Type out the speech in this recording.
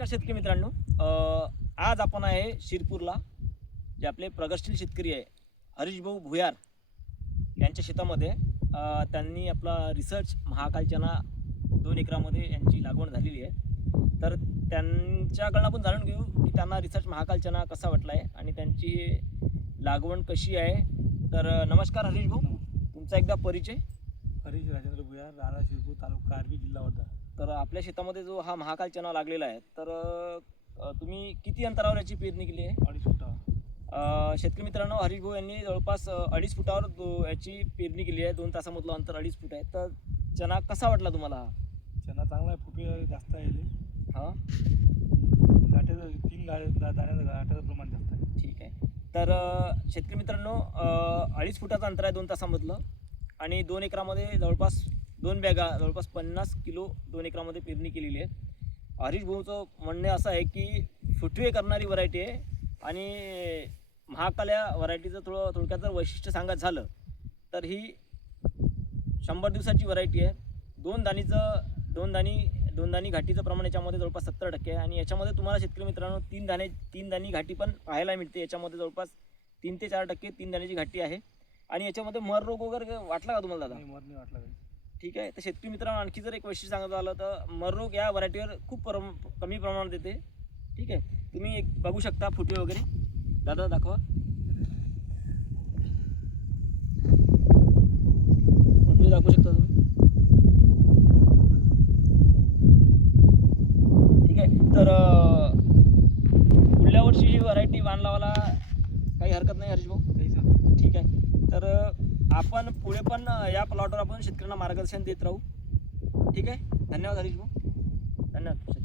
नमस्कार शेतकरी मित्रांनो, आज आपण आहे शिरपूरला. जे आपले प्रगतशील शेतकरी आहे हरीश भाऊ भुयार यांच्या शेतामध्ये त्यांनी आपला रिसर्च महाकाल चना 2 एकरामध्ये यांची लागवड झालेली आहे. तर त्यांच्याकडून आपण जाणून घेऊ की त्यांना रिसर्च महाकाल चना कसा वाटला आहे आणि त्यांची लागवड कशी आहे. तर नमस्कार हरीश भाऊ, तुमचा एकदा परिचय. हरीश राजेंद्र भुयार, राणा शिरपूर, तालुका आर्वी, जिल्हा वर्धा. तर आपल्या शेतामध्ये जो हा महाकाल चना लागलेला आहे, तर तुम्ही किती अंतरावर याची पेरणी केली आहे? 2.5 फुटा. शेतकरी मित्रांनो, हरीश भाऊ यांनी जवळपास 2.5 फुटावर याची पेरणी केली आहे. 2 तासामधलं अंतर 2.5 फूट आहे. तर चना कसा वाटला तुम्हाला हा? चना चांगला आहे, फुटे जास्त आहे. हां, गाठ्याचं 3 दाण्याचं गाठ्याचं प्रमाण जास्त आहे. ठीक आहे. तर शेतकरी मित्रांनो, 2.5 फुटाचं अंतर आहे 2 तासामधलं आणि 2 एकरामध्ये जवळपास 2 बॅगा जवळपास 50 किलो 2 एकरामध्ये पेरणी केलेली आहे. हरीश भाऊचं म्हणणे असं आहे की फुटवे करणारी व्हरायटी आहे आणि महाकाल या व्हरायटीचं थोडक्यात जर वैशिष्ट्य सांगायचं झालं तर ही 100 दिवसाची व्हरायटी आहे. 2 दाणी घाटीचं प्रमाण याच्यामध्ये जवळपास 70% आहे आणि याच्यामध्ये तुम्हाला शेतकरी मित्रांनो 3 दाणी घाटी पण पाहायला मिळते. याच्यामध्ये जवळपास 3 ते 4% 3 दाण्याची घाटी आहे. आणि याच्यामध्ये मर रोग वगैरे वाटला का तुम्हाला दादा? नाही, मर नाही वाटला काही. ठीक आहे. तर शेतकरी मित्रांनो, आणखी जर एक वैशिष्ट्य सांगायचं झालं तर मर रोग या व्हरायटीवर खूप कमी प्रमाणात येते. ठीक आहे, तुम्ही एक बघू शकता फुटवे वगैरे. दादा दाखवा, फुटवे दाखवू शकता तुम्ही. ठीक आहे. तर पुढल्या वर्षी ही व्हरायटी वाण लावायला काही हरकत नाही हरीश भाऊ. काही सांगा. ठीक आहे. तर आपण पुढे पण या प्लॉटवर आपण शेतकऱ्यांना मार्गदर्शन देत राहू. ठीक आहे. धन्यवाद हरीश भाऊ. धन्यवाद.